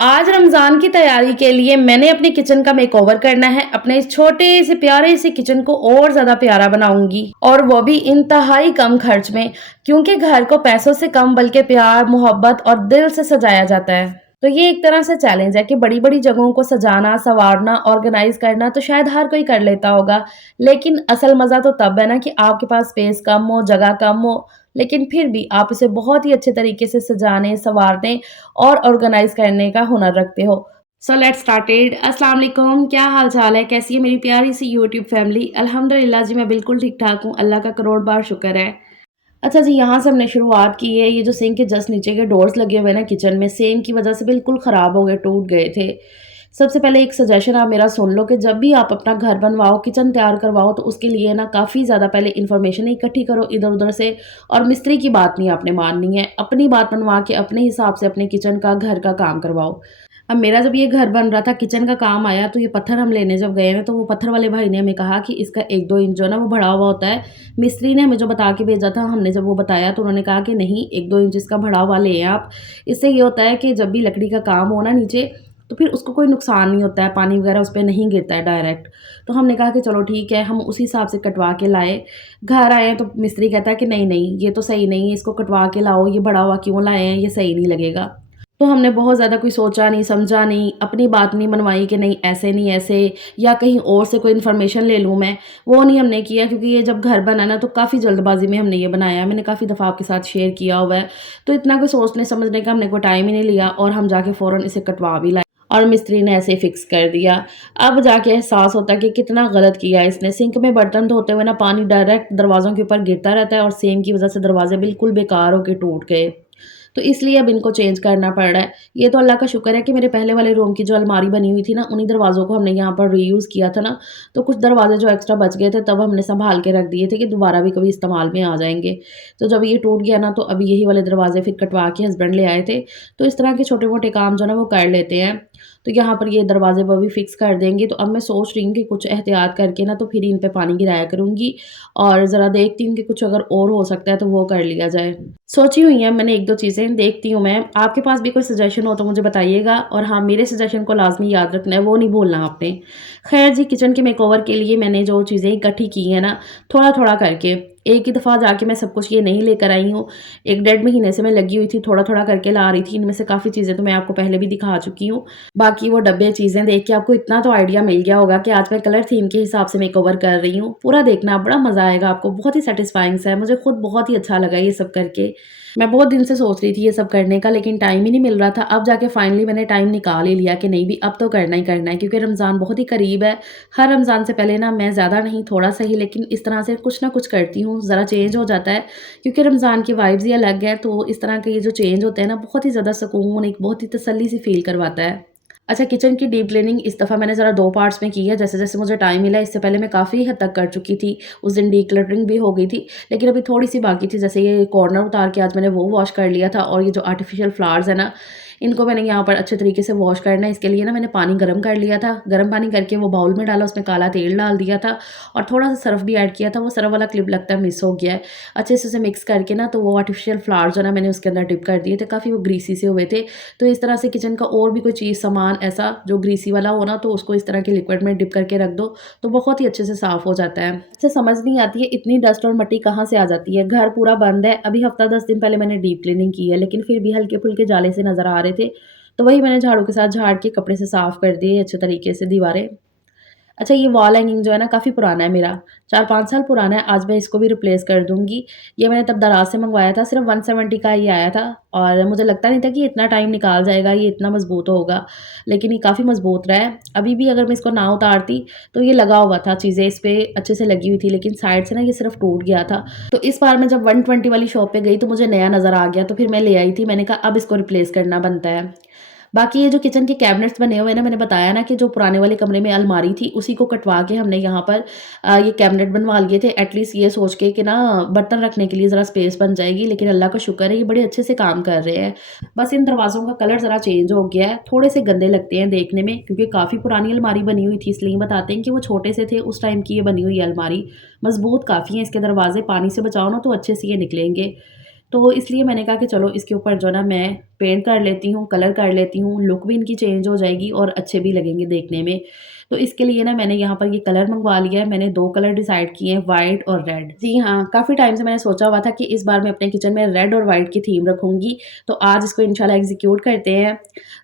आज रमज़ान की तैयारी के लिए मैंने अपने किचन का मेकओवर करना है। अपने इस छोटे से प्यारे से किचन को और ज़्यादा प्यारा बनाऊँगी और वो भी इंतहाई कम खर्च में, क्योंकि घर को पैसों से कम बल्कि प्यार, मोहब्बत और दिल से सजाया जाता है। तो ये एक तरह से चैलेंज है कि बड़ी-बड़ी जगहों को सजाना, सँवारना, ऑर्गेनाइज़ करना तो शायद हर कोई कर लेता होगा। लेकिन असल मज़ा तो तब है ना कि आपके पास स्पेस कम हो, जगह कम हो, लेकिन फिर भी आप इसे बहुत ही अच्छे तरीके से सजाने, सँवारने और ऑर्गेनाइज़ करने का हुनर रखते हो। So let's started. अस्सलाम वालेकुम, क्या हाल-चाल है? कैसी है मेरी प्यारी सी यूट्यूब फैमिली? अल्हम्दुलिल्लाह जी मैं बिल्कुल ठीक-ठाक हूँ, अल्लाह का करोड़ बार शुक्र है। अच्छा जी, यहाँ से हमने शुरुआत की है। ये जो सिंक के जस्ट नीचे के डोर्स लगे हुए हैं ना किचन में, सेम की वज़ह से बिल्कुल ख़राब हो गए, टूट गए थे। सबसे पहले एक सजेशन आप मेरा सुन लो कि जब भी आप अपना घर बनवाओ, किचन तैयार करवाओ, तो उसके लिए ना काफ़ी ज़्यादा पहले इन्फॉर्मेशन इकट्ठी करो इधर-उधर से। और मिस्त्री की बात नहीं आपने माननी है, अपनी बात मनवा के अपने हिसाब से अपने किचन का, घर का काम करवाओ। अब मेरा जब ये घर बन रहा था, किचन का काम आया, तो ये पत्थर हम लेने जब गए ना, तो वो पत्थर वाले भाई ने हमें कहा कि इसका 1-2 इंच जो है ना, वो बढ़ा हुआ होता है। मिस्त्री ने हमें जो बता के भेजा था, हमने जब वो बताया, तो उन्होंने कहा कि नहीं, 1-2 इंच इसका बढ़ा हुआ लें आप। इससे ये होता है कि जब भी लकड़ी का काम हो ना नीचे, तो फिर उसको कोई नुकसान नहीं होता है, पानी वगैरह उस पे नहीं गिरता है डायरेक्ट। तो हमने कहा कि चलो ठीक है, हम उसी हिसाब से कटवा के लाए। घर आए तो मिस्त्री कहता है कि नहीं, नहीं, ये तो सही नहीं है, इसको कटवा के लाओ, ये बढ़ा हुआ क्यों लाए हैं, ये सही नहीं लगेगा। तो हमने बहुत ज़्यादा कोई सोचा नहीं, समझा नहीं, अपनी बात नहीं मनवाई कि नहीं ऐसे, या कहीं और से कोई इन्फॉर्मेशन ले लूँ मैं, वो नहीं हमने किया, क्योंकि ये जब घर बना ना तो काफ़ी जल्दबाज़ी में हमने ये बनाया है। मैंने काफ़ी दफ़ा आपके साथ शेयर किया हुआ है। तो इतना कोई सोचने समझने का हमने कोई टाइम ही नहीं लिया और हम जाके फ़ौरन इसे कटवा भी लाए और मिस्त्री ने ऐसे ही फिक्स कर दिया। अब जाके एहसास होता है कि कितना गलत किया है इसने। सिंक में बर्तन धोते हुए ना पानी डायरेक्ट दरवाज़ों के ऊपर गिरता रहता है और सेम की वज़ह से दरवाज़े बिल्कुल बेकार होके टूट गए। तो इसलिए अब इनको चेंज करना पड़ रहा है। ये तो अल्लाह का शुक्र है कि मेरे पहले वाले रूम की जो अलमारी बनी हुई थी ना, उन्हीं दरवाज़ों को हमने यहाँ पर रीयूज़ किया था ना, तो कुछ दरवाज़े जो एक्स्ट्रा बच गए थे, तब हमने सँभाल के रख दिए थे कि दोबारा भी कभी इस्तेमाल में आ जाएँगे। तो जब ये टूट गया ना, तो अभी यही वाले दरवाज़े फिर कटवा के हस्बैंड ले आए थे। तो इस तरह के छोटे-मोटे काम जो है ना, वो कर लेते हैं। तो यहाँ पर ये दरवाज़े वो भी फिक्स कर देंगे। तो अब मैं सोच रही हूँ कि कुछ एहतियात करके ना, तो फिर इन पे पानी गिराया करूँगी और ज़रा देखती हूँ कि कुछ अगर और हो सकता है, तो वो कर लिया जाए। सोची हुई हैं मैंने 1-2 चीज़ें, देखती हूँ मैं। आपके पास भी कोई सजेशन हो तो मुझे बताइएगा और हाँ, मेरे सजेशन को लाज़मी याद रखना है, वो नहीं भूलना आपने। ख़ैर जी, किचन के मेकओवर के लिए मैंने जो चीज़ें इकट्ठी की हैं ना, थोड़ा-थोड़ा करके, एक ही दफ़ा जाके मैं सब कुछ ये नहीं लेकर आई हूँ। 1 डेढ़ महीने से मैं लगी हुई थी, थोड़ा-थोड़ा करके ला रही थी। इनमें से काफ़ी चीज़ें तो मैं आपको पहले भी दिखा चुकी हूँ। बाकी वो डब्बे चीज़ें देख के आपको इतना तो आइडिया मिल गया होगा कि आज मैं कलर थीम के हिसाब से मेकओवर कर रही हूँ। पूरा देखना, बड़ा मज़ा आएगा आपको, बहुत ही सैटिस्फाइंग सा है। मुझे खुद बहुत ही अच्छा लगा ये सब करके। मैं बहुत दिन से सोच रही थी ये सब करने का, लेकिन टाइम ही नहीं मिल रहा था। अब जाके फाइनली मैंने टाइम निकाल ही लिया कि नहीं भी, अब तो करना ही करना है, क्योंकि रमज़ान बहुत ही करीब है। हर रमज़ान से पहले ना मैं ज़्यादा नहीं, थोड़ा-सा ही, लेकिन इस तरह से कुछ ना कुछ करती हूँ, ज़रा चेंज हो जाता है, क्योंकि रमज़ान की वाइब्स ही अलग है। तो इस तरह के ये जो चेंज होते हैं ना, बहुत ही ज़्यादा सुकून, एक बहुत ही तसल्ली सी फ़ील करवाता है। अच्छा, किचन की डीप क्लीनिंग इस दफ़ा मैंने ज़रा 2 पार्ट्स में की है, जैसे-जैसे मुझे टाइम मिला। इससे पहले मैं काफ़ी हद तक कर चुकी थी। उस दिन डिक्लटरिंग भी हो गई थी, लेकिन अभी थोड़ी-सी बाकी थी। जैसे ये कॉर्नर उतार के आज मैंने वो वॉश कर लिया था और ये जो आर्टिफ़िशियल फ्लावर्स है ना, इनको मैंने यहाँ पर अच्छे तरीके से वॉश करना है। इसके लिए ना मैंने पानी गरम कर लिया था। गरम पानी करके वो बाउल में डाला, उसमें काला तेल डाल दिया था और थोड़ा-सा सर्फ़ भी ऐड किया था। वो सर्फ़ वाला क्लिप लगता है मिस हो गया है। अच्छे से उसे मिक्स करके ना, तो वो आर्टिफ़िशियल फ्लावर्स जो है ना, मैंने उसके अंदर डिप कर दिए थे। काफ़ी वो ग्रीसी से हुए थे। तो इस तरह से किचन का और भी कोई चीज़, सामान ऐसा जो ग्रीसी वाला हो ना, तो उसको इस तरह के लिक्विड में डिप करके रख दो, तो बहुत ही अच्छे से साफ़ हो जाता है। इसे समझ नहीं आती है इतनी डस्ट और मिट्टी कहाँ से आ जाती है। घर पूरा बंद है, अभी हफ़्ता 10 दिन पहले मैंने डीप क्लीनिंग की है, लेकिन फिर भी हल्के-फुल्के जाले से नज़र आ रहे थे। तो वही मैंने झाड़ू के साथ झाड़ के कपड़े से साफ़ कर दिए अच्छे तरीके से दीवारें। अच्छा, ये वॉल हैंगिंग जो है ना, काफ़ी पुराना है मेरा, 4-5 साल पुराना है। आज मैं इसको भी रिप्लेस कर दूँगी। ये मैंने तब दराज़ से मँगवाया था, सिर्फ़ 170 का ही आया था और मुझे लगता नहीं था कि इतना टाइम निकाल जाएगा, ये इतना मज़बूत होगा, लेकिन ये काफ़ी मज़बूत रहा है। अभी भी अगर मैं इसको ना उतारती, तो ये लगा हुआ था, चीज़ें इस पे अच्छे से लगी हुई थी, लेकिन साइड से ना ये सिर्फ़ टूट गया था। तो इस बार मैं जब 120 वाली शॉप पे गई, तो मुझे नया नज़र आ गया, तो फिर मैं ले आई थी। मैंने कहा अब इसको रिप्लेस करना बनता है। बाकी ये जो किचन के कैबिनेट्स बने हुए हैं ना, मैंने बताया ना कि जो पुराने वाले कमरे में अलमारी थी, उसी को कटवा के हमने यहाँ पर ये कैबिनेट बनवा लिए थे। एटलीस्ट ये सोच के कि ना, बर्तन रखने के लिए ज़रा स्पेस बन जाएगी, लेकिन अल्लाह का शुक्र है ये बड़े अच्छे से काम कर रहे हैं। बस इन दरवाज़ों का कलर ज़रा चेंज हो गया है, थोड़े से गंदे लगते हैं देखने में, क्योंकि काफ़ी पुरानी अलमारी बनी हुई थी, इसलिए बताते हैं कि वो छोटे से थे उस टाइम की ये बनी हुई है अलमारी। मज़बूत काफ़ी हैं इसके दरवाज़े, पानी से बचाओ ना तो अच्छे से ये निकलेंगे। तो इसलिए मैंने कहा कि चलो इसके ऊपर जो ना मैं पेंट कर लेती हूँ, कलर कर लेती हूँ, लुक भी इनकी चेंज हो जाएगी और अच्छे भी लगेंगे देखने में। तो इसके लिए ना मैंने यहाँ पर ये कलर मँगवा लिया है, मैंने 2 कलर डिसाइड किए हैं, व्हाइट और रेड। जी हाँ, काफ़ी टाइम से मैंने सोचा हुआ था कि इस बार मैं अपने किचन में रेड और व्हाइट की थीम रखूँगी, तो आज इसको इंशाल्लाह एग्ज़ीक्यूट करते हैं।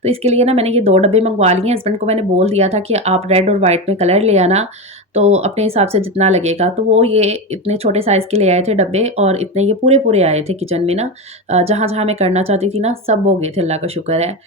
तो इसके लिए ना मैंने ये 2 डब्बे मँगवा लिए हैं, हस्बैंड को मैंने बोल दिया था कि आप रेड और व्हाइट में कलर ले आना, तो अपने हिसाब से जितना लगेगा। तो वो ये इतने छोटे साइज़ के ले आए थे डब्बे और इतने ये पूरे-पूरे आए थे किचन में ना। जहाँ-जहाँ मैं करना चाहती थी ना, सब हो गए थे, अल्लाह का शुक्र है।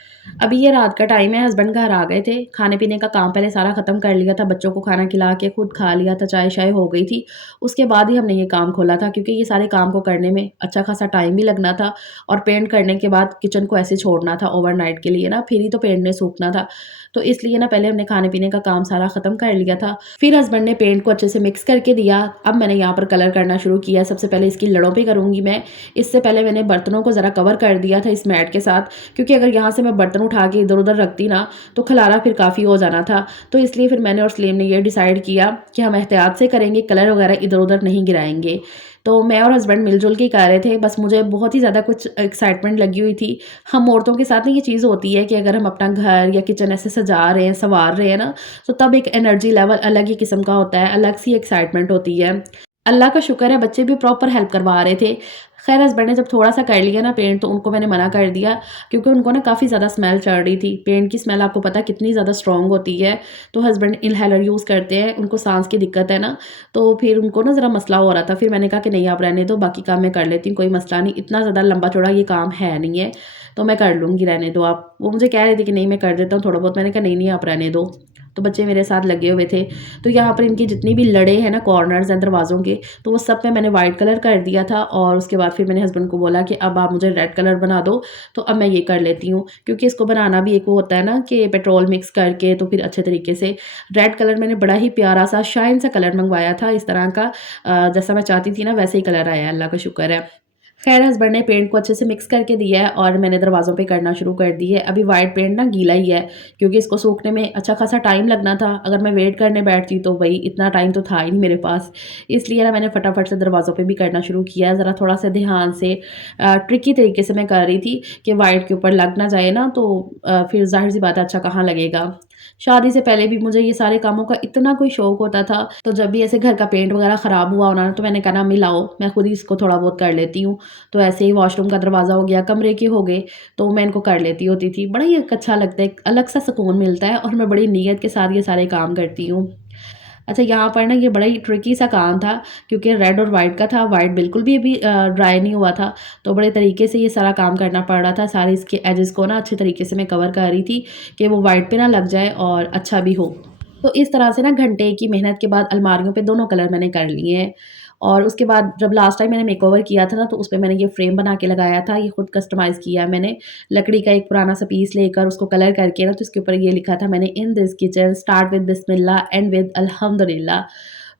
अभी ये रात का टाइम है, हस्बैंड घर आ गए थे, खाने-पीने का काम पहले सारा ख़त्म कर लिया था, बच्चों को खाना खिला के खुद खा लिया था, चाय-शाय हो गई थी। उसके बाद ही हमने ये काम खोला था क्योंकि ये सारे काम को करने में अच्छा खासा टाइम भी लगना था और पेंट करने के बाद किचन को ऐसे छोड़ना था ओवरनाइट के लिए ना, फिर ही तो पेंट ने सूखना था। तो इसलिए ना पहले हमने खाने-पीने का काम सारा ख़त्म कर लिया था। फिर हस्बैंड ने पेंट को अच्छे से मिक्स करके दिया। अब मैंने यहाँ पर कलर करना शुरू किया। सबसे पहले इसकी लड़ों पे करूँगी मैं। इससे पहले मैंने बर्तनों को ज़रा कवर कर दिया था इस मैट के साथ, क्योंकि अगर यहाँ से मैं बर्तन उठा के इधर-उधर रखती ना, तो खलारा फिर काफ़ी हो जाना था। तो इसलिए फिर मैंने और सलीम ने ये डिसाइड किया कि हम एहतियात से करेंगे, कलर वगैरह इधर-उधर नहीं गिराएँगे। तो मैं और हस्बैंड मिल-जुल के कर रहे थे, बस मुझे बहुत ही ज़्यादा कुछ एक्साइटमेंट लगी हुई थी। हम औरतों के साथ ना ये चीज़ होती है कि अगर हम अपना घर या किचन ऐसे सजा रहे हैं, सँवार रहे हैं ना, तो तब एक एनर्जी लेवल अलग ही किस्म का होता है, अलग सी एक्साइटमेंट होती है। अल्लाह का शुक्र है बच्चे भी प्रॉपर हेल्प करवा रहे थे। ख़ैर हस्बैंड ने जब थोड़ा-सा कर लिया ना पेंट, तो उनको मैंने मना कर दिया क्योंकि उनको ना काफ़ी ज़्यादा स्मेल चढ़ रही थी। पेंट की स्मेल आपको पता है कितनी ज़्यादा स्ट्रॉन्ग होती है, तो हस्बैंड इन्हेलर यूज़ करते हैं, उनको साँस की दिक्कत है ना, तो फिर उनको ना ज़रा मसला हो रहा था। फिर मैंने कहा कि नहीं आप रहने दो, बाकी काम मैं कर लेती हूँ, कोई मसला नहीं, इतना ज़्यादा लंबा-चौड़ा ये काम है नहीं है, तो मैं कर लूँगी, रहने दो आप। वो मुझे कह रहे थे कि नहीं मैं कर देता हूँ थोड़ा बहुत, मैंने कहा नहीं, नहीं आप रहने दो। तो बच्चे मेरे साथ लगे हुए थे। तो यहाँ पर इनकी जितनी भी लड़े हैं ना, कॉर्नर्स हैं दरवाज़ों के, तो वो सब पे मैंने वाइट कलर कर दिया था और उसके बाद फिर मैंने हस्बैंड को बोला कि अब आप मुझे रेड कलर बना दो, तो अब मैं ये कर लेती हूँ। क्योंकि इसको बनाना भी एक वो होता है ना कि पेट्रोल मिक्स करके तो फिर अच्छे तरीके से रेड कलर मैंने बड़ा ही प्यारा-सा शाइन सा कलर मँगवाया था इस तरह का, जैसा मैं चाहती थी ना वैसे ही कलर आया है, अल्लाह का शुक्र है। ख़ैर हस्बैंड ने पेंट को अच्छे से मिक्स करके दिया है और मैंने दरवाज़ों पे करना शुरू कर दी है। अभी वाइट पेंट ना गीला ही है क्योंकि इसको सूखने में अच्छा खासा टाइम लगना था। अगर मैं वेट करने बैठती तो भई इतना टाइम तो था ही नहीं मेरे पास। इसलिए ना मैंने फटाफट से दरवाज़ों पे भी करना शुरू किया। ज़रा थोड़ा-सा ध्यान से ट्रिकी तरीके से मैं कर रही थी कि वाइट के ऊपर लग ना जाए ना, तो फिर ज़ाहिर-सी बात है अच्छा कहाँ लगेगा। शादी से पहले भी मुझे ये सारे कामों का इतना कोई शौक होता था, तो जब भी ऐसे घर का पेंट वगैरह ख़राब हुआ होना, तो मैंने कहा ना अम्मी लाओ, मैं खुद ही इसको थोड़ा बहुत कर लेती हूँ। तो ऐसे ही वॉशरूम का दरवाज़ा हो गया, कमरे के हो गए, तो मैं इनको कर लेती होती थी। बड़ा ही एक अच्छा लगता है, एक अलग-सा सुकून मिलता है और मैं बड़ी नीयत के साथ ये सारे काम करती हूँ। अच्छा यहाँ पर ना ये बड़ा ही ट्रिकी सा काम था क्योंकि रेड और वाइट का था, वाइट बिल्कुल भी अभी ड्राई नहीं हुआ था, तो बड़े तरीके से ये सारा काम करना पड़ रहा था। सारे इसके एजेस को ना अच्छे तरीके से मैं कवर कर रही थी कि वो वाइट पे ना लग जाए और अच्छा भी हो। तो इस तरह से ना घंटे की मेहनत के बाद अलमारियों पे दोनों कलर मैंने कर लिए हैं। और उसके बाद जब लास्ट टाइम मैंने मेकओवर किया था ना, तो उसपे मैंने ये फ्रेम बना के लगाया था, ये खुद कस्टमाइज़ किया है मैंने। लकड़ी का एक पुराना सा पीस लेकर उसको कलर करके ना, तो इसके ऊपर ये लिखा था मैंने, in this kitchen start with Bismillah and with अल्हम्दुलिल्लाह।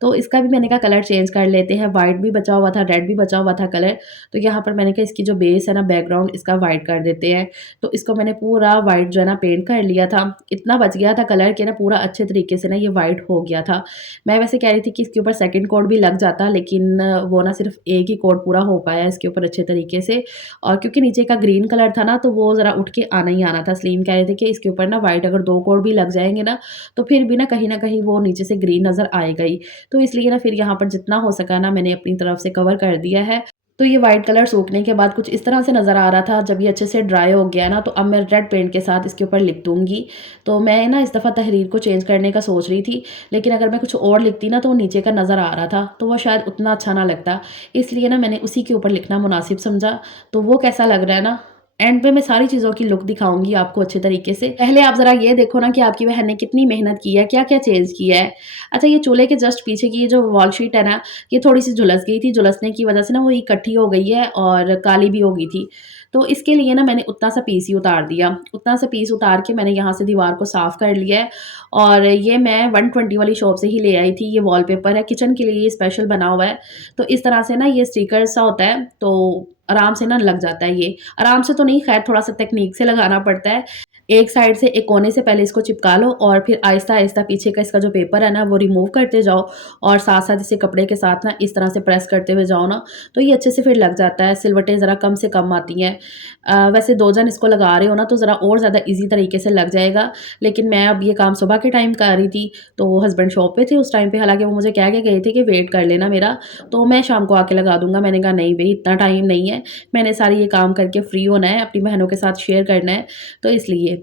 तो इसका भी मैंने कहा कलर चेंज कर लेते हैं, वाइट भी बचा हुआ था, रेड भी बचा हुआ था कलर। तो यहाँ पर मैंने कहा इसकी जो बेस है ना, बैकग्राउंड इसका वाइट कर देते हैं। तो इसको मैंने पूरा वाइट जो है ना पेंट कर लिया था। इतना बच गया था कलर के ना, पूरा अच्छे तरीके से ना ये वाइट हो गया था। मैं वैसे कह रही थी कि इसके ऊपर सेकंड कोट भी लग जाता, लेकिन वो ना सिर्फ़ एक ही कोट पूरा हो पाया इसके ऊपर अच्छे तरीके से। और क्योंकि नीचे का ग्रीन कलर था ना, तो वो ज़रा उठ के आना ही आना था। सलीम कह रहे थे कि इसके ऊपर ना वाइट अगर 2 कोट भी लग जाएँगे ना, तो फिर भी ना कहीं न कहीं वो नीचे से ग्रीन नज़र आएगा ही। तो इसलिए ना फिर यहाँ पर जितना हो सका ना मैंने अपनी तरफ से कवर कर दिया है। तो ये वाइट कलर सूखने के बाद कुछ इस तरह से नज़र आ रहा था। जब ये अच्छे से ड्राई हो गया ना, तो अब मैं रेड पेंट के साथ इसके ऊपर लिख दूँगी। तो मैं ना इस दफ़ा तहरीर को चेंज करने का सोच रही थी, लेकिन अगर मैं कुछ और लिखती ना, तो वो नीचे का नज़र आ रहा था, तो वो शायद उतना अच्छा ना लगता। इसलिए ना मैंने उसी के ऊपर लिखना मुनासिब समझा। तो वो कैसा लग रहा है ना, एंड पे मैं सारी चीज़ों की लुक दिखाऊँगी आपको अच्छे तरीके से। पहले आप ज़रा ये देखो ना कि आपकी बहन ने कितनी मेहनत की है, क्या-क्या चेंज किया है। अच्छा ये चूल्हे के जस्ट पीछे की ये जो वॉल शीट है ना, ये थोड़ी-सी झुलस गई थी, झुलसने की वज़ह से ना वो इकट्ठी हो गई है और काली भी हो गई थी। तो इसके लिए ना मैंने उतना सा पीस ही उतार दिया। उतना सा पीस उतार के मैंने यहाँ से दीवार को साफ़ कर लिया है और ये मैं 120 वाली शॉप से ही ले आई थी। ये वॉलपेपर है, किचन के लिए ये स्पेशल बना हुआ है। तो इस तरह से ना ये स्टिकर सा होता है, तो आराम से ना लग जाता है ये। आराम से तो नहीं, ख़ैर थोड़ा-सा टेक्नीक से लगाना पड़ता है। एक साइड से एक कोने से पहले इसको चिपका लो और फिर आहिस्ता-आहिस्ता पीछे का इसका जो पेपर है ना वो रिमूव करते जाओ और साथ-साथ इसे कपड़े के साथ ना इस तरह से प्रेस करते हुए जाओ ना, तो ये अच्छे से फिर लग जाता है। सिलवटें ज़रा कम से कम आती हैं। वैसे 2 जन इसको लगा रहे हो ना तो ज़रा और ज़्यादा ईज़ी तरीके से लग जाएगा। लेकिन मैं अब ये काम सुबह के टाइम कर रही थी, तो हस्बैंड शॉप पे थे उस टाइम पे, हालाँकि वो मुझे कह के गए थे कि वेट कर लेना मेरा, तो मैं शाम को आके लगा दूँगा। मैंने कहा नहीं भई इतना टाइम नहीं है, मैंने सारी ये काम करके फ्री होना है, अपनी बहनों के साथ शेयर करना है, तो इसलिए।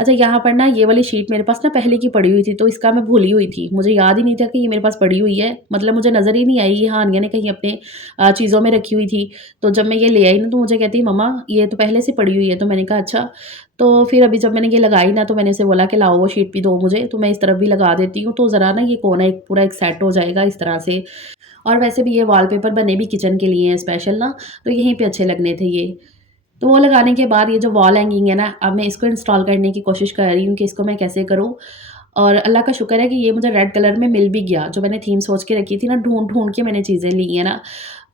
अच्छा, यहाँ पर ना ये वाली शीट मेरे पास ना पहले की पड़ी हुई थी, तो इसका मैं भूली हुई थी। मुझे याद ही नहीं था कि ये मेरे पास पड़ी हुई है। मतलब मुझे नज़र ही नहीं आई, ये हानिया ने कहीं अपने चीज़ों में रखी हुई थी। तो जब मैं ये ले आई ना तो मुझे कहती मम्मा ये तो पहले से पड़ी हुई है। तो मैंने कहा अच्छा। तो फिर अभी जब मैंने ये लगाई ना तो मैंने उसे बोला कि लाओ वो शीट भी दो मुझे, तो मैं इस तरफ भी लगा देती हूँ। तो ज़रा ना ये कोना एक पूरा एक सेट हो जाएगा इस तरह से। और वैसे भी ये वॉलपेपर बने भी किचन के लिए हैं स्पेशल ना, तो यहीं पे अच्छे लगने थे ये। तो वो लगाने के बाद ये जो वॉल हैंगिंग है ना, अब मैं इसको इंस्टॉल करने की कोशिश कर रही हूँ कि इसको मैं कैसे करूँ। और अल्लाह का शुक्र है कि ये मुझे रेड कलर में मिल भी गया। जो मैंने थीम सोच के रखी थी ना, ढूँढ-ढूँढ के मैंने चीज़ें ली हैं ना,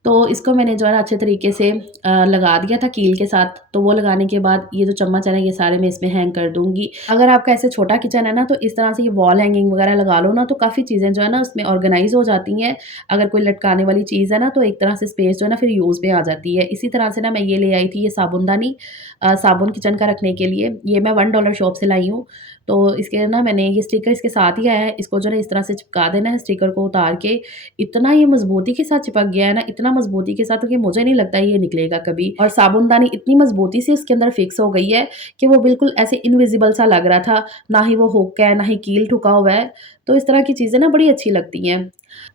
तो इसको मैंने जो है ना अच्छे तरीके से लगा दिया था कील के साथ। तो वो लगाने के बाद ये जो चम्मच है ना, ये सारे मैं इसमें हैंग कर दूँगी। अगर आपका ऐसे छोटा किचन है ना, तो इस तरह से ये वॉल हैंगिंग वगैरह लगा लो ना, तो काफ़ी चीज़ें जो है ना उसमें ऑर्गेनाइज़ हो जाती हैं। अगर कोई लटकाने वाली चीज़ है ना, तो एक तरह से स्पेस जो है ना फिर यूज़ में आ जाती है। इसी तरह से ना मैं ये ले आई थी ये साबुनदानी, साबुन किचन का रखने के लिए। ये मैं $1 शॉप से लाई हूँ। तो इसके ना मैंने ये स्टिकर इसके साथ ही आया है। इसको जो है ना इस तरह से चिपका देना है स्टिकर को उतार के। इतना ये मज़बूती के साथ चिपक गया है ना, इतना मज़बूती के साथ कि मुझे नहीं लगता ये निकलेगा कभी। और साबुनदानी इतनी मज़बूती से इसके अंदर फिक्स हो गई है कि वो बिल्कुल ऐसे इनविज़िबल सा लग रहा था। ना ही वो हुक है, ना ही कील ठुका हुआ है। तो इस तरह की चीज़ें ना बड़ी अच्छी लगती हैं।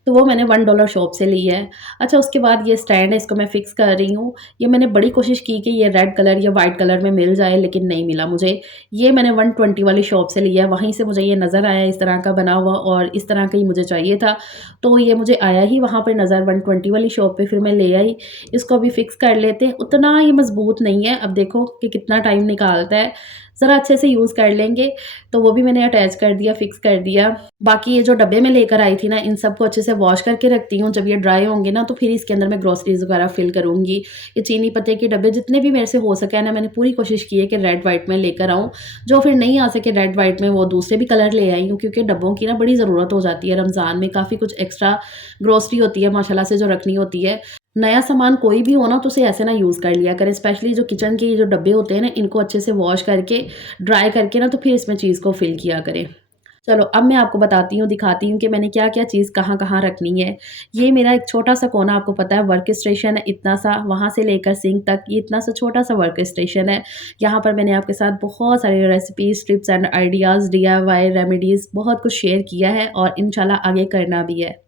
तो वो मैंने $1 शॉप से ली है। अच्छा, उसके बाद ये स्टैंड है, इसको मैं फ़िक्स कर रही हूँ। ये मैंने बड़ी कोशिश की कि ये रेड कलर या व्हाइट कलर में मिल जाए, लेकिन नहीं मिला मुझे। ये मैंने 120 वाली शॉप से लिया है, वहीं से मुझे ये नज़र आया इस तरह का बना हुआ और इस तरह का ही मुझे चाहिए था। तो ये मुझे आया ही वहाँ पे नज़र 120 वाली शॉप पे, फिर मैं ले आई। इसको अभी फ़िक्स कर लेते हैं। उतना ये मज़बूत नहीं है, अब देखो कि कितना टाइम निकालता है। ज़रा अच्छे से यूज़ कर लेंगे। तो वो भी मैंने अटैच कर दिया, फ़िक्स कर दिया। बाकी ये जो डब्बे मैं लेकर आई थी ना, इन सबको अच्छे से वॉश करके रखती हूँ। जब ये ड्राई होंगे ना, तो फिर इसके अंदर मैं ग्रोसरीज़ वगैरह फ़िल करूँगी। ये चीनी पत्ते के डब्बे जितने भी मेरे से हो सके ना, मैंने पूरी कोशिश की है कि रेड वाइट में लेकर आऊँ। जो फिर नहीं आ सके रेड वाइट में, वो दूसरे भी कलर ले आई हूँ, क्योंकि डब्बों की ना बड़ी ज़रूरत हो जाती है रमज़ान में। काफ़ी कुछ एक्स्ट्रा ग्रोसरी होती है माशाल्लाह से जो रखनी होती है। नया सामान कोई भी हो ना, तो उसे ऐसे ना यूज़ कर लिया करें। स्पेशली जो किचन के ये जो डब्बे होते हैं ना, इनको अच्छे से वॉश करके, ड्राई करके ना, तो फिर इसमें चीज़ को फ़िल किया करें। चलो, अब मैं आपको बताती हूँ, दिखाती हूँ कि मैंने क्या-क्या चीज़ कहाँ-कहाँ रखनी है। ये मेरा एक छोटा-सा कोना, आपको पता है वर्क स्टेशन है इतना-सा, वहाँ से लेकर सिंक तक ये इतना-सा छोटा-सा वर्क स्टेशन है। यहाँ पर मैंने आपके साथ बहुत सारी recipes, tips and ideas, DIY remedies बहुत कुछ शेयर किया है और इंशाल्लाह आगे करना भी है।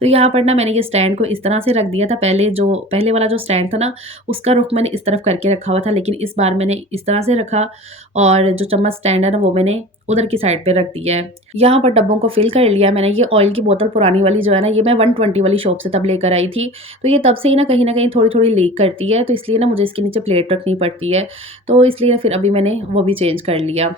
तो यहाँ पर ना मैंने ये स्टैंड को इस तरह से रख दिया था। पहले वाला जो स्टैंड था ना, उसका रुख मैंने इस तरफ करके रखा हुआ था, लेकिन इस बार मैंने इस तरह से रखा और जो चम्मच स्टैंड है ना, वो मैंने उधर की साइड पे रख दिया है। यहाँ पर डब्बों को फिल कर लिया मैंने। ये ऑयल की बोतल पुरानी वाली जो है ना, ये मैं 120 वाली शॉप से तब लेकर आई थी। तो ये तब से ही ना कहीं न कहीं थोड़ी-थोड़ी लीक करती है, तो इसलिए ना मुझे इसके नीचे प्लेट रखनी पड़ती है। तो इसलिए फिर अभी मैंने वो भी चेंज कर लिया।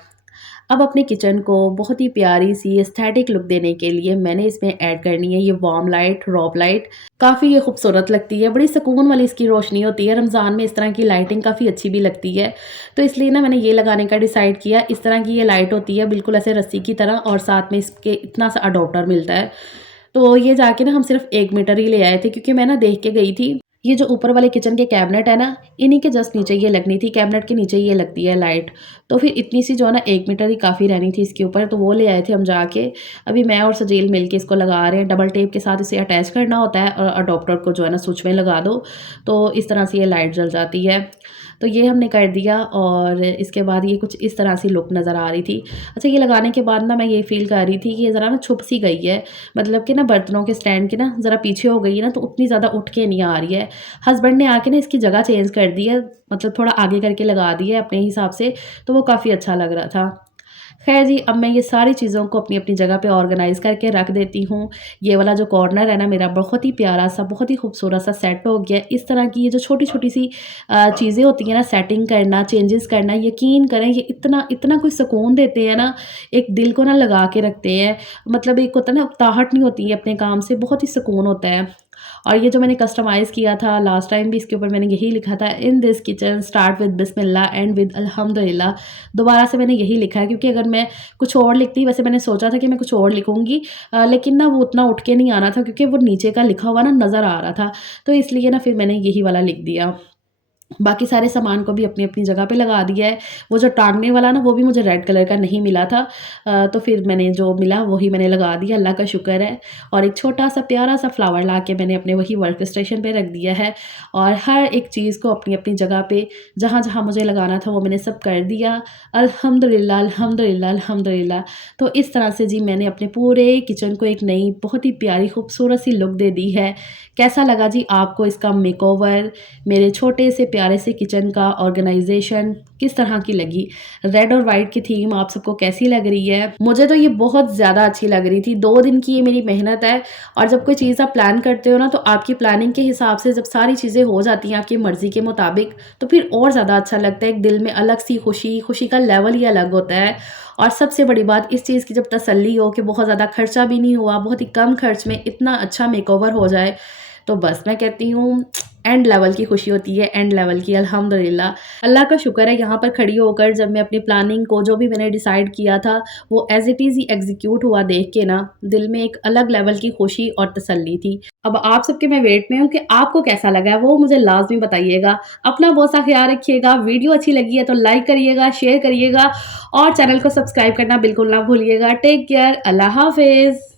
अब अपने किचन को बहुत ही प्यारी-सी एस्थेटिक लुक देने के लिए मैंने इसमें ऐड करनी है ये वार्म लाइट, रॉब लाइट। काफ़ी ये खूबसूरत लगती है, बड़ी सुकून वाली इसकी रोशनी होती है। रमज़ान में इस तरह की लाइटिंग काफ़ी अच्छी भी लगती है। तो इसलिए ना मैंने ये लगाने का डिसाइड किया। इस तरह की ये लाइट होती है, बिल्कुल ऐसे रस्सी की तरह, और साथ में इसके इतना सा अडॉप्टर मिलता है। तो ये जाके ना हम सिर्फ़ 1 मीटर ही ले आए थे, क्योंकि मैं ना देख के गई थी। ये जो ऊपर वाले किचन के कैबिनेट है ना, इन्हीं के जस्ट नीचे ये लगनी थी, कैबिनेट के नीचे ये लगती है लाइट। तो फिर इतनी सी जो है ना 1 मीटर ही काफ़ी रहनी थी इसके ऊपर, तो वो ले आए थे हम जाके। अभी मैं और सजील मिलके इसको लगा रहे हैं। डबल टेप के साथ इसे अटैच करना होता है और अडॉप्टर को जो है ना स्विच में लगा दो, तो इस तरह से ये लाइट जल जाती है। तो ये हमने कर दिया और इसके बाद ये कुछ इस तरह से लुक नज़र आ रही थी। अच्छा, ये लगाने के बाद ना मैं ये फ़ील कर रही थी कि ये ज़रा ना छुप सी गई है। मतलब कि ना बर्तनों के स्टैंड की ना ज़रा पीछे हो गई है ना, तो उतनी ज़्यादा उठ के नहीं आ रही है। हस्बैंड ने आके ना इसकी जगह चेंज कर दी है, मतलब थोड़ा आगे करके लगा दी है अपने हिसाब से, तो वो काफ़ी अच्छा लग रहा था। ख़ैर जी, अब मैं ये सारी चीज़ों को अपनी-अपनी जगह पे ऑर्गनाइज़ करके रख देती हूँ। ये वाला जो कॉर्नर है ना मेरा, बहुत ही प्यारा-सा, बहुत ही खूबसूरत-सा सेट हो गया। इस तरह की ये जो छोटी-छोटी सी चीज़ें होती हैं ना, सेटिंग करना, चेंजेस करना, यकीन करें ये इतना इतना कोई सुकून देते हैं ना, एक दिल को ना लगा के रखते हैं। मतलब एक होता है ना, उकताहट नहीं होती है अपने काम से, बहुत ही सुकून होता है। और ये जो मैंने कस्टमाइज़ किया था लास्ट टाइम भी, इसके ऊपर मैंने यही लिखा था, in this kitchen start with Bismillah and with अल्हम्दुलिल्लाह। दोबारा से मैंने यही लिखा है, क्योंकि अगर मैं कुछ और लिखती, वैसे मैंने सोचा था कि मैं कुछ और लिखूँगी, लेकिन ना वो उतना उठ के नहीं आ रहा था, क्योंकि वो नीचे का लिखा हुआ ना नज़र आ रहा था। तो इसलिए ना फिर मैंने यही वाला लिख दिया। बाकी सारे सामान को भी अपनी-अपनी जगह पे लगा दिया है। वो जो टाँगने वाला ना, वो भी मुझे रेड कलर का नहीं मिला था। तो फिर मैंने जो मिला वही मैंने लगा दिया, अल्लाह का शुक्र है। और एक छोटा-सा प्यारा-सा फ्लावर ला के मैंने अपने वही वर्क स्टेशन पे रख दिया है। और हर एक चीज़ को अपनी-अपनी जगह पे जहाँ-जहाँ मुझे लगाना था वो मैंने सब कर दिया। अल्हम्दुलिल्लाह, अल्हम्दुलिल्लाह, अल्हम्दुलिल्लाह। तो इस तरह से जी मैंने अपने पूरे किचन को एक नई बहुत ही प्यारी खूबसूरत सी लुक दे दी है। कैसा लगा जी आपको इसका मेकओवर? मेरे छोटे से प्यारे से किचन का ऑर्गेनाइजेशन किस तरह की लगी? रेड और वाइट की थीम आप सबको कैसी लग रही है? मुझे तो ये बहुत ज़्यादा अच्छी लग रही थी। 2 दिन की ये मेरी मेहनत है, और जब कोई चीज़ आप प्लान करते हो ना, तो आपकी प्लानिंग के हिसाब से जब सारी चीज़ें हो जाती हैं आपकी मर्ज़ी के मुताबिक, तो फिर और ज़्यादा अच्छा लगता है। एक दिल में अलग सी खुशी, खुशी का लेवल ही अलग होता है। और सबसे बड़ी बात इस चीज़ की जब तसल्ली हो कि बहुत ज़्यादा खर्चा भी नहीं हुआ, बहुत ही कम खर्च में इतना अच्छा मेकओवर हो जाए, तो बस मैं कहती हूँ एंड लेवल की खुशी होती है, एंड लेवल की अल्हम्दुलिल्लाह। अल्लाह का शुक्र है, यहाँ पर खड़ी होकर जब मैं अपनी प्लानिंग को, जो भी मैंने डिसाइड किया था, वो as it is he execute हुआ देख के ना, दिल में एक अलग लेवल की खुशी और तसल्ली थी। अब आप सबके मैं वेट में हूँ कि आपको कैसा लगा है, वो मुझे लाज़मी बताइएगा। अपना बहुत सा ख़्याल रखिएगा। वीडियो अच्छी लगी है तो लाइक करिएगा, शेयर करिएगा, और चैनल को सब्सक्राइब करना बिल्कुल ना भूलिएगा। टेक केयर, अल्लाह हाफ़िज़।